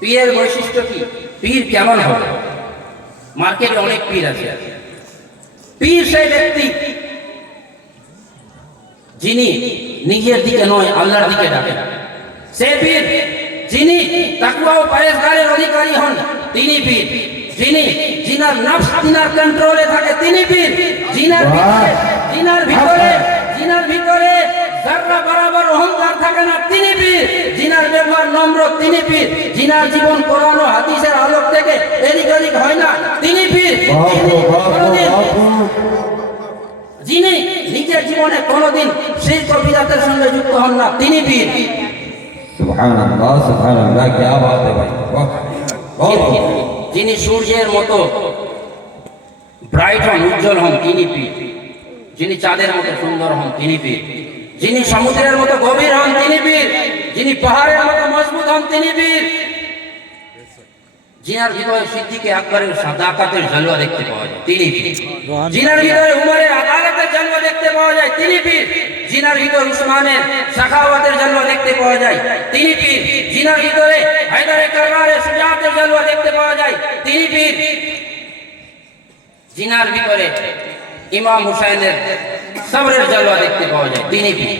পীরের বৈশিষ্ট্য কি? পীর কেমন হবে? মার্কেটে অনেক পীর আছে। পীর সেই ব্যক্তি যিনি নিজের দিকে নয় আল্লাহর দিকে ডাকেন। সে পীর যিনি তাকওয়া ও পরহেজগারের অধিকারী হন, তিনি পীর। যিনার নফস তিনার কন্ট্রোলে থাকে, তিনি পীর। জিনার ভিতরে যারা বরাবর অহংকার থাকে না, তিনি পীর। জিনার ব্যবহার নম্র, তিনি পীর। জিনার জীবন কোরআন ও হাদিসের আলোক থেকে এদিক ওদিক হয় না, তিনি পীর। যিনি নিজের জীবনে কোনোদিন শিরক ও বিদআতের সঙ্গে যুক্ত হন না, তিনি পীর। সুবহানাল্লাহ, সুবহানাল্লাহ, কি বাত है ভাই। যিনি সূর্যের মতো ব্রাইট হন, উজ্জ্বল হন, তিনি পীর। যিনি চাঁদের মতো সুন্দর হন, তিনি পীর। যিনি সমুদ্রের মতো গভীর হন, তিনি পীর। যিনি পাহাড়ের মতো মজবুত হন, তিনি পীর। জিনার ভিতরে সিদ্দিকে আকবরের সাদাকাতের জলওয়া দেখতে পাওয়া যায়, তিনি পীর। জিনার ভিতরে উমরের আদালতের জলওয়া দেখতে পাওয়া যায়, তিনি পীর। জিনার ভিতরে উসমানের সাখাওয়াতের জলওয়া দেখতে পাওয়া যায়, তিনি পীর। জিনার ভিতরে হায়দারে কাররারের সুজাতের জলওয়া দেখতে পাওয়া যায়, তিনি পীর। জিনার ভিতরে ইমাম হুসাইনের সবরের জলওয়া দেখতে পাওয়া যায়, তিনি পীর।